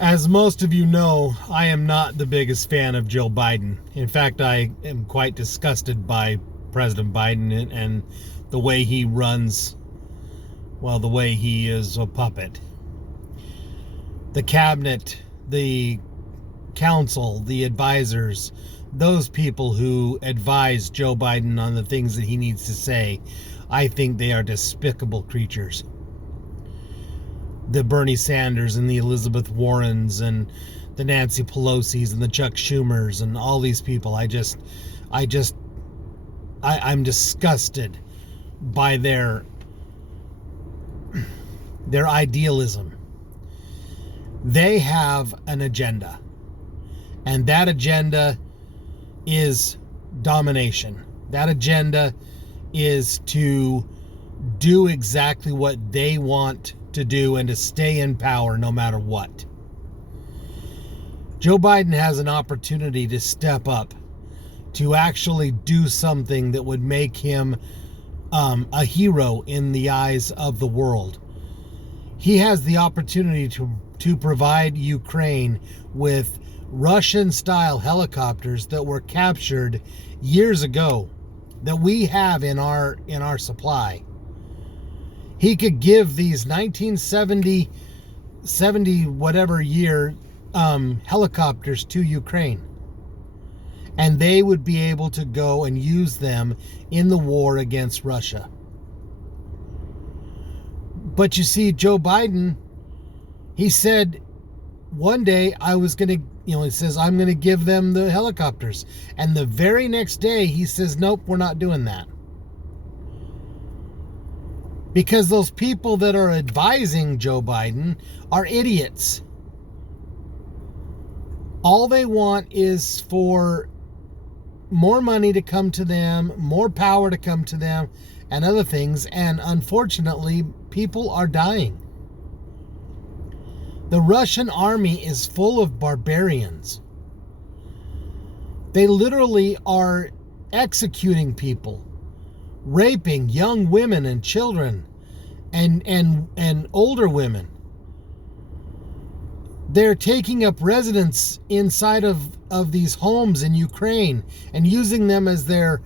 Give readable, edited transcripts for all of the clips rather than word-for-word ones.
As most of you know, I am not the biggest fan of Joe Biden. In fact, I am quite disgusted by President Biden and the way he runs, well, the way he is a puppet. The cabinet, the council, the advisors, those people who advise Joe Biden on the things that he needs to say, I think they are despicable creatures. The Bernie Sanders and the Elizabeth Warrens and the Nancy Pelosi's and the Chuck Schumers and all these people. I'm disgusted by their idealism. They have an agenda, and that agenda is domination. That agenda is to do exactly what they want to do and to stay in power no matter what. Joe Biden has an opportunity to step up, to actually do something that would make him a hero in the eyes of the world. He has the opportunity to provide Ukraine with Russian-style helicopters that were captured years ago that we have in our supply. He could give these 1970 whatever year helicopters to Ukraine, and they would be able to go and use them in the war against Russia. But you see, Joe Biden, he said one day he says, I'm going to give them the helicopters. And the very next day he says, nope, we're not doing that. Because those people that are advising Joe Biden are idiots. All they want is for more money to come to them, more power to come to them, and other things. And unfortunately, people are dying. The Russian army is full of barbarians. They literally are executing people, raping young women and children and older women. They're taking up residence inside of these homes in Ukraine and using them as their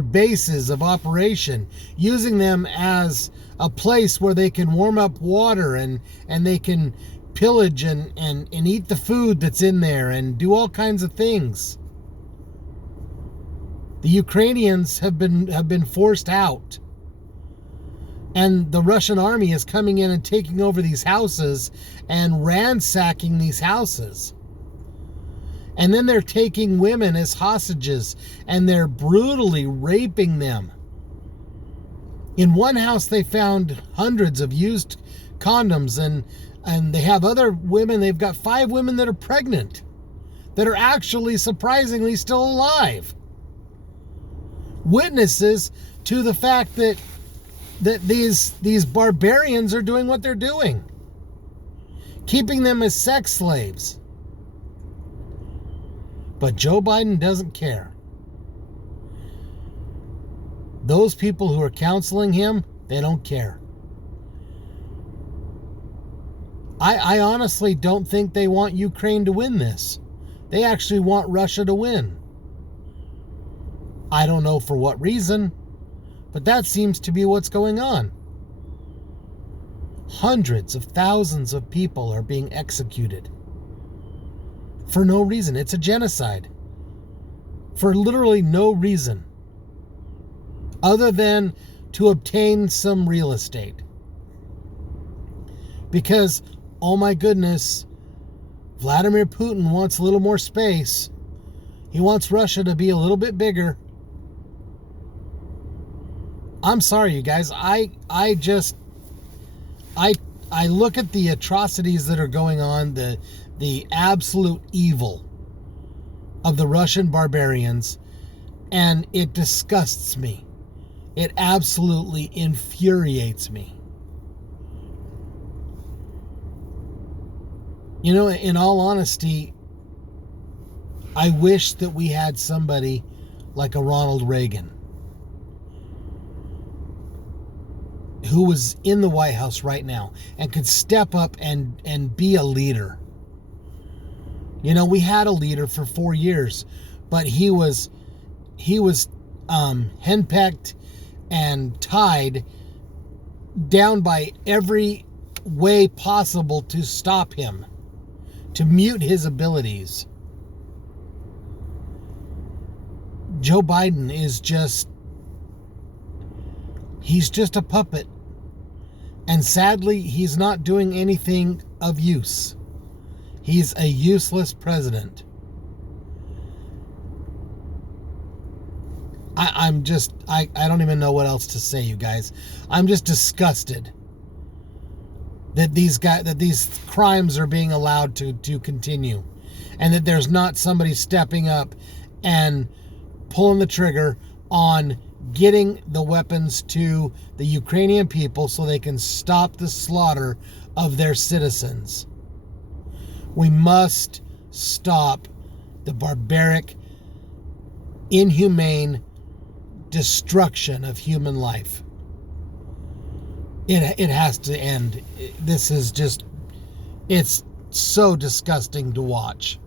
bases of operation, using them as a place where they can warm up water and they can pillage and eat the food that's in there and do all kinds of things. The Ukrainians have been forced out. And the Russian army is coming in and taking over these houses and ransacking these houses. And then they're taking women as hostages and they're brutally raping them. In one house they found hundreds of used condoms and they have other women, they've got 5 women that are pregnant, that are actually surprisingly still alive. Witnesses to the fact that these barbarians are doing what they're doing, keeping them as sex slaves. But Joe Biden doesn't care. Those people who are counseling him, they don't care. I honestly don't think they want Ukraine to win this. They actually want Russia to win. I don't know for what reason, but that seems to be what's going on. Hundreds of thousands of people are being executed for no reason. It's a genocide. For literally no reason other than to obtain some real estate. Because, oh my goodness, Vladimir Putin wants a little more space. He wants Russia to be a little bit bigger. I'm sorry, you guys. I look at the atrocities that are going on, the absolute evil of the Russian barbarians, and it disgusts me. It absolutely infuriates me. You know, in all honesty, I wish that we had somebody like a Ronald Reagan who was in the White House right now and could step up and be a leader. We had a leader for 4 years, but he was henpecked and tied down by every way possible to stop him, to mute his abilities. Joe Biden is he's just a puppet. And sadly, he's not doing anything of use. He's a useless president. I don't even know what else to say, you guys. I'm just disgusted that these crimes are being allowed to continue, and that there's not somebody stepping up and pulling the trigger on getting the weapons to the Ukrainian people so they can stop the slaughter of their citizens. We must stop the barbaric, inhumane destruction of human life. It has to end. This is just, it's so disgusting to watch.